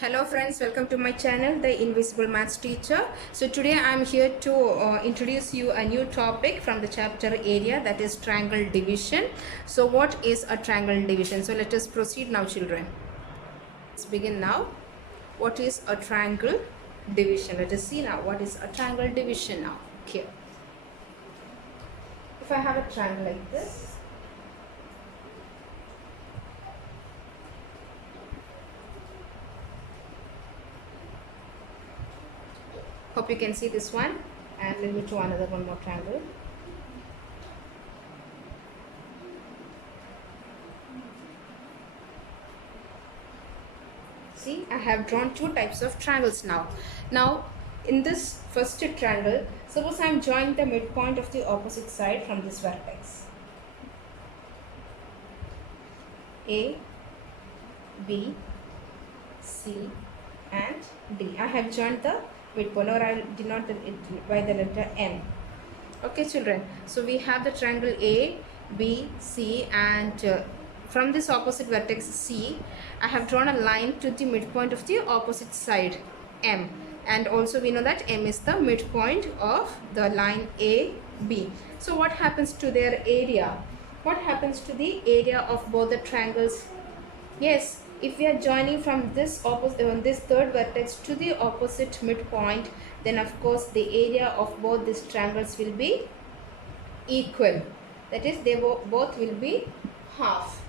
Hello friends, welcome to my channel, The Invisible Maths Teacher. So today I am here to introduce you a new topic from the chapter area, that is triangle division. So what is a triangle division? So let us proceed now, children. Let's begin now. What is a triangle division? Let us see now what is a triangle division now. Okay. If I have a triangle like this, hope you can see this one, and let me draw another one more triangle. See, I have drawn two types of triangles now. Now in this first triangle, suppose I am joining the midpoint of the opposite side from this vertex A, B, C and D. I have joined the midpoint, or I denote it by the letter M. Okay children, so we have the triangle A, B, C, and from this opposite vertex C, I have drawn a line to the midpoint of the opposite side M, and also we know that M is the midpoint of the line A, B. So what happens to their area? What happens to the area of both the triangles? Yes, if we are joining from this this third vertex to the opposite midpoint, then of course the area of both these triangles will be equal. That is, they both will be half.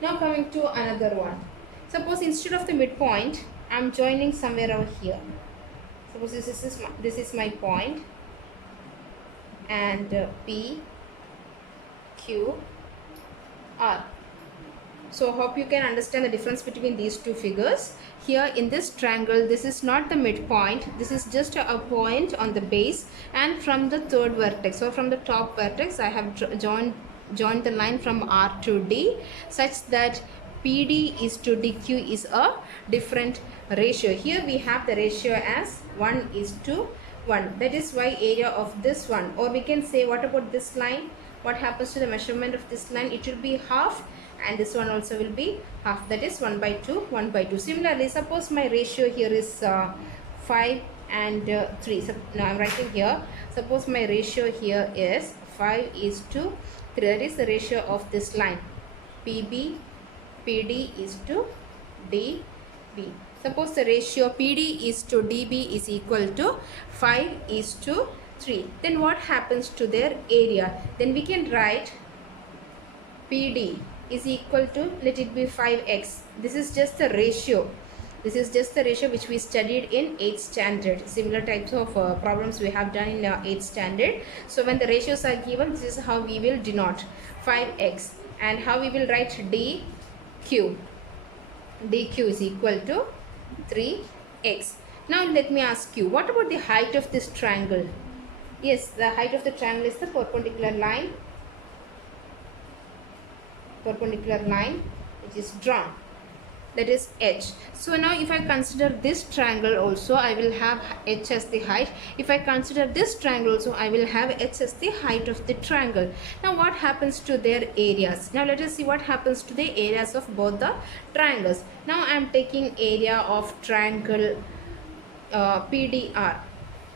Now coming to another one. Suppose instead of the midpoint, I am joining somewhere over here. Suppose this is my point, and P, Q, R. So hope you can understand the difference between these two figures. Here in this triangle, this is not the midpoint, this is just a point on the base, and from the third vertex, so from the top vertex, I have joined the line from R to D, such that PD is to DQ is a different ratio. Here we have the ratio as 1:1. That is why area of this one, or we can say, what about this line? What happens to the measurement of this line? It will be half, and this one also will be half, that is 1/2, 1/2. Similarly, suppose my ratio here is 5 and 3. So now I am writing here, suppose my ratio here is 5:3. That is the ratio of this line. PB, PD is to DB. Suppose the ratio PD is to DB is equal to 5:3. Then what happens to their area? Then we can write PD is equal to, let it be 5x. This is just the ratio. This is just the ratio which we studied in 8th standard. Similar types of problems we have done in 8th standard. So when the ratios are given, this is how we will denote 5x. And how we will write DQ. DQ is equal to 3x. Now let me ask you, what about the height of this triangle? Yes, the height of the triangle is the perpendicular line which is drawn, that is H. So now if I consider this triangle also, I will have H as the height. If I consider this triangle also, I will have H as the height of the triangle. Now what happens to their areas? Now let us see what happens to the areas of both the triangles. Now I am taking area of triangle PDR.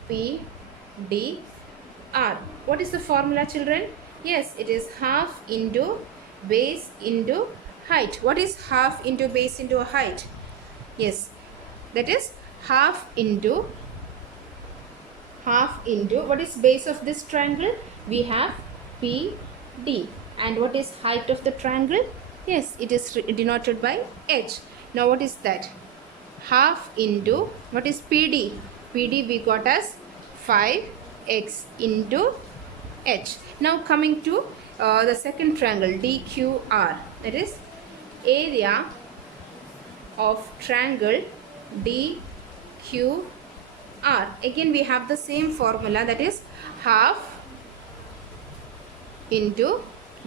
PDR. What is the formula, children? Yes, it is half into base into height. What is half into base into height? Yes, that is half into what is base of this triangle? We have PD. And what is height of the triangle? Yes, it is denoted by H. Now what is that? Half into, what is PD? PD we got as 5x into H. Now coming to the second triangle DQR, that is area of triangle DQR. Again we have the same formula, that is half into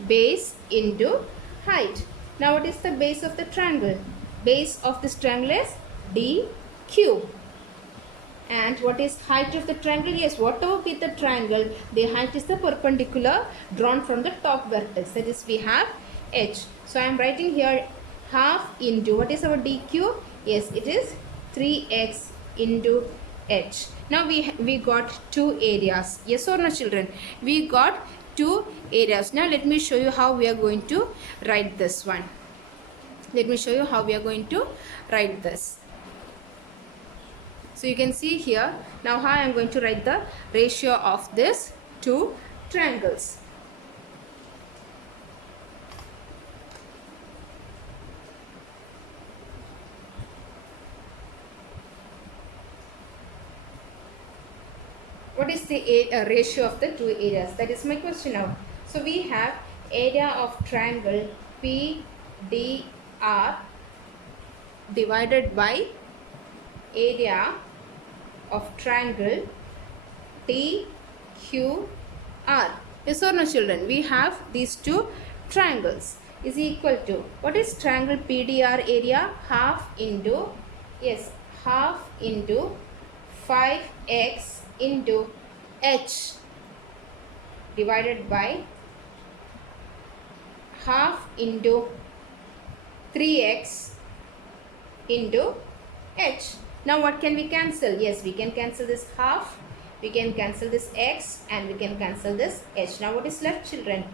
base into height. Now what is the base of the triangle? Base of this triangle is DQ. And what is height of the triangle? Yes, whatever be the triangle, the height is the perpendicular drawn from the top vertex. That is, we have H. So I am writing here half into, what is our DQ? Yes, it is 3x into h. Now we got two areas. Yes or no, children? We got two areas. Now let me show you how we are going to write this one. Let me show you how we are going to write this. So you can see here, now how I am going to write the ratio of these two triangles. What is the ratio of the two areas? That is my question now. So we have area of triangle PDR divided by area of triangle TQR. Yes or no, children? We have these two triangles is equal to, what is triangle PDR area? Half into, yes, half into 5x into h divided by half into 3x into h. Now what can we cancel? Yes, we can cancel this half, we can cancel this x, and we can cancel this h. Now what is left, children?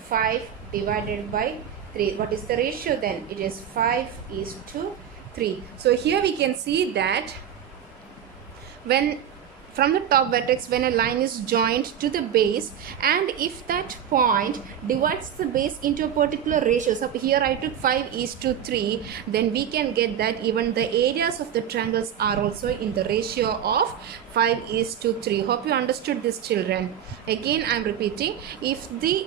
5 divided by 3. What is the ratio then? It is 5:3. So here we can see that when from the top vertex, when a line is joined to the base, and if that point divides the base into a particular ratio, so here I took 5:3, then we can get that even the areas of the triangles are also in the ratio of 5:3. Hope you understood this, children. Again I am repeating, if the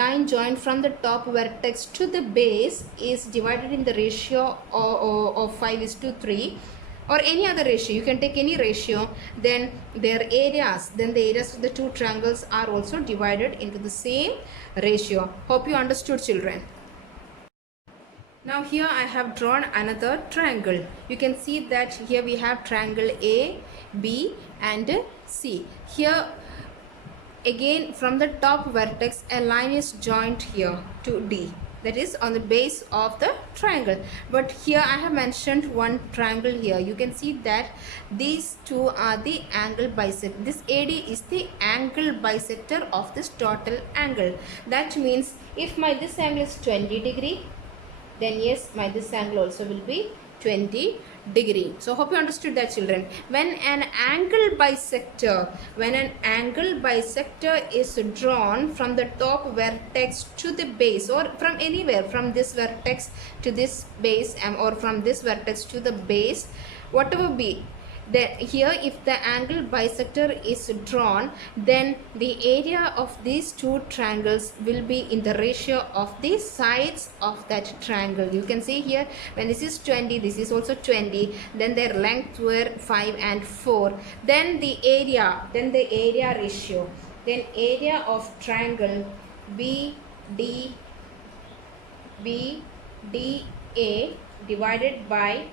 line joined from the top vertex to the base is divided in the ratio of 5:3, or any other ratio, you can take any ratio, then the areas of the two triangles are also divided into the same ratio. Hope you understood, children. Now here I have drawn another triangle. You can see that here we have triangle A, B and C. Here again from the top vertex a line is joined here to D, that is on the base of the triangle. But here I have mentioned one triangle here. You can see that these two are the angle bisector. This AD is the angle bisector of this total angle. That means if my this angle is 20 degree, then yes, my this angle also will be 20 degree. So hope you understood that, children. When an angle bisector is drawn from the top vertex to the base, or from anywhere from this vertex to this base, or from this vertex to the base, whatever be, that here if the angle bisector is drawn, then the area of these two triangles will be in the ratio of the sides of that triangle. You can see here, when this is 20, this is also 20, then their lengths were 5 and 4, then the area ratio, then area of triangle BDA divided by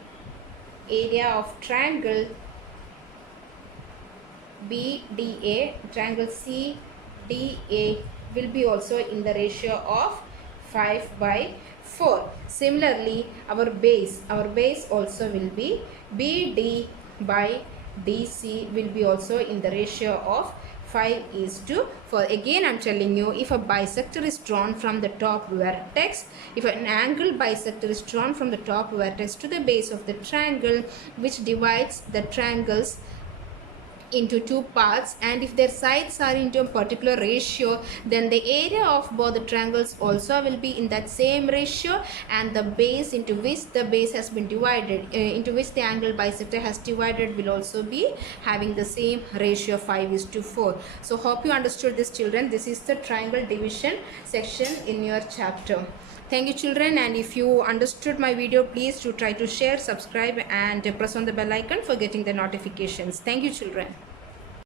area of triangle BDA, triangle CDA will be also in the ratio of 5/4. Similarly, our base also will be BD by DC will be also in the ratio of 5:4. Again I am telling you, if a bisector is drawn from the top vertex, if an angle bisector is drawn from the top vertex to the base of the triangle, which divides the triangles into two parts, and if their sides are into a particular ratio, then the area of both the triangles also will be in that same ratio, and the base into which the base has been divided, into which the angle bisector has divided, will also be having the same ratio 5:4. So hope you understood this, children. This is the triangle division section in your chapter. Thank you, children, and if you understood my video, please do try to share, subscribe and press on the bell icon for getting the notifications. Thank you, children.